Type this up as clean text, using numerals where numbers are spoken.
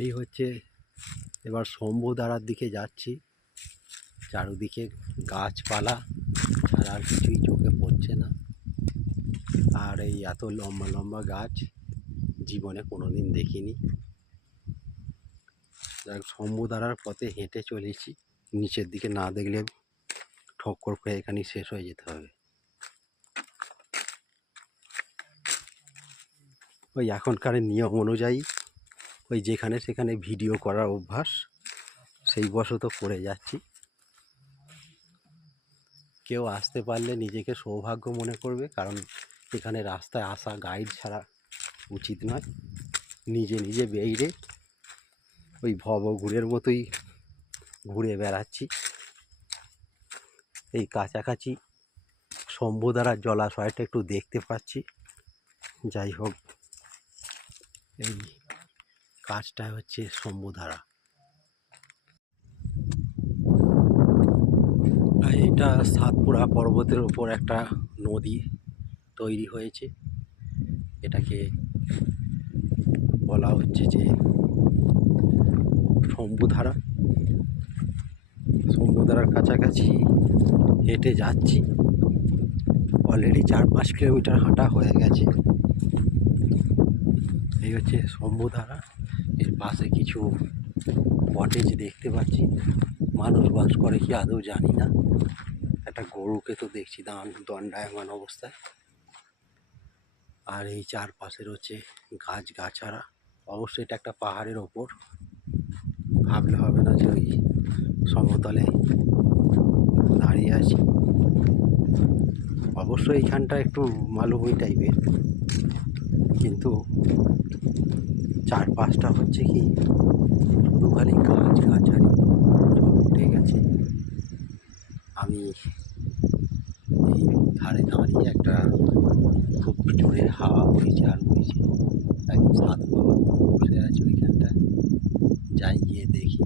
এই হচ্ছে এবার শম্ভুদারার দিকে যাচ্ছি। চারিদিকে গাছপালা ছাড়া আর কিছুই চোখে পড়ছে না। আর এই এত লম্বা লম্বা গাছ জীবনে কোনোদিন দেখিনি। শম্ভুদারার পথে হেঁটে চলেছি, নিচের দিকে না দেখলে ঠক্কর খেয়ে এখানে শেষ হয়ে যেতে হবে। ওই এখনকার নিয়ম অনুযায়ী ওই যেখানে সেখানে ভিডিও করার অভ্যাস, সেই বশত করে যাচ্ছি। কেউ আসতে পারলে নিজেকে সৌভাগ্য মনে করবে, কারণ এখানে রাস্তায় আসা গাইড ছাড়া উচিত নয়। নিজে নিজে বেরিয়ে ওই ভবঘুরের মতোই ঘুরে বেড়াচ্ছি। এই কাছাকাছি শম্ভুদারার জলাশয়টা একটু দেখতে পাচ্ছি। যাই হোক, এই কাজটা হচ্ছে শম্ভুদারা। এটা সাতপুরা পর্বতের ওপর একটা নদী তৈরি হয়েছে। এটাকে বলা হচ্ছে যে শম্ভুধারা। শম্ভুধারার কাছাকাছি হেঁটে যাচ্ছি। অলরেডি 4-5 কিলোমিটার হাঁটা হয়ে গেছে। এই হচ্ছে শম্ভুধারা। এর পাশে কিছু কটেজ দেখতে পাচ্ছি। মানুষ বাস করে কি আদৌ জানি না। একটা গরুকে তো দেখছি দণ্ডায়মান অবস্থায়। আর এই চারপাশের হচ্ছে গাছগাছাড়া। অবশ্যই এটা একটা পাহাড়ের ওপর, ভাবলে হবে না যে ওই সমতলে দাঁড়িয়ে আছি। অবশ্যই এইখানটা একটু মালভূমি টাইপের, কিন্তু চারপাশটা হচ্ছে কি শুধু খালি গাছগাছালি, সব উঠে গেছে। আমি এই ধারে দাঁড়িয়ে একটা খুব জোরে হাওয়া বইছে আর বইছে। একদম সাধু বাবা বসে আছে ওইখানটা। যাই গিয়ে দেখি।